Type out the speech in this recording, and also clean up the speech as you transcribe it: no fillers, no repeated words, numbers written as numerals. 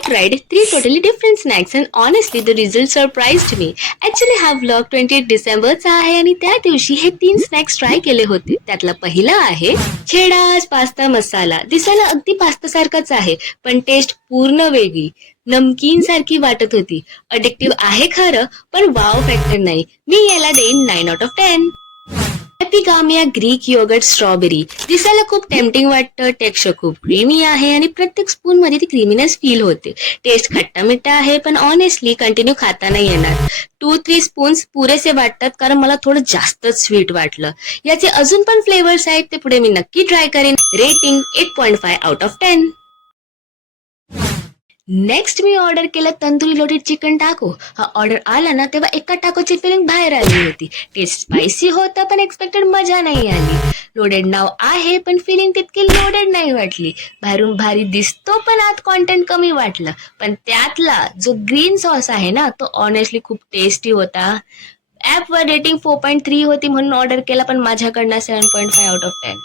I tried three totally different snacks and honestly the results surprised me. Actually हा vlog 28 डिसेंबरचा आहे आणि त्या दिवशी हे 3 स्नॅक्स ट्राय केले होते. त्यातला पहिला आहे छेडाज पास्ता मसाला. दिसायला अगदी पास्ता सारखाच आहे पण टेस्ट पूर्ण वेगळी. नमकीन सारखी वाटत होती. अडिक्टिव्ह आहे खरं पण वाव फॅक्टर नाही. मी याला देईन 9 out of 10. Epigamia Greek yogurt strawberry. दिसायला खूप टेम्पटिंग वाटतं, टेक्स्चर खूप क्रीमी आहे आणि प्रत्येक स्पून मध्ये ती क्रीमीनेस फील होते. टेस्ट खट्टा मिठा आहे पण ऑनेस्टली कंटिन्यू खाता नाही येणार. 2-3 स्पून्स पुरेसे वाटतात कारण मला थोडं जास्तच स्वीट वाटलं. याचे अजून पण फ्लेवर्स आहेत ते पुढे मी नक्की ट्राय करेन. Rating 8.5 out of 10. Next me order केलं तंदुरी लोडेड चिकन टाको. हा ऑर्डर आला ना तेव्हा एका टाकोची फिलिंग बाहेर आली होती. टेस्ट स्पायसी होता पण एक्सपेक्टेड मजा नाही आली. लोडेड नाव आहे पण फिलिंग तितकी लोडेड नाही वाटली. बाहेरून भारी दिसतो पण आत कॉन्टेंट कमी वाटलं. पण त्यातला जो ग्रीन सॉस आहे ना तो ऑनेस्टली खूप टेस्टी होता. ऍपवर रेटिंग 4.3 होती म्हणून ऑर्डर केला पण माझ्याकडनं 7.5 आउट ऑफ 10.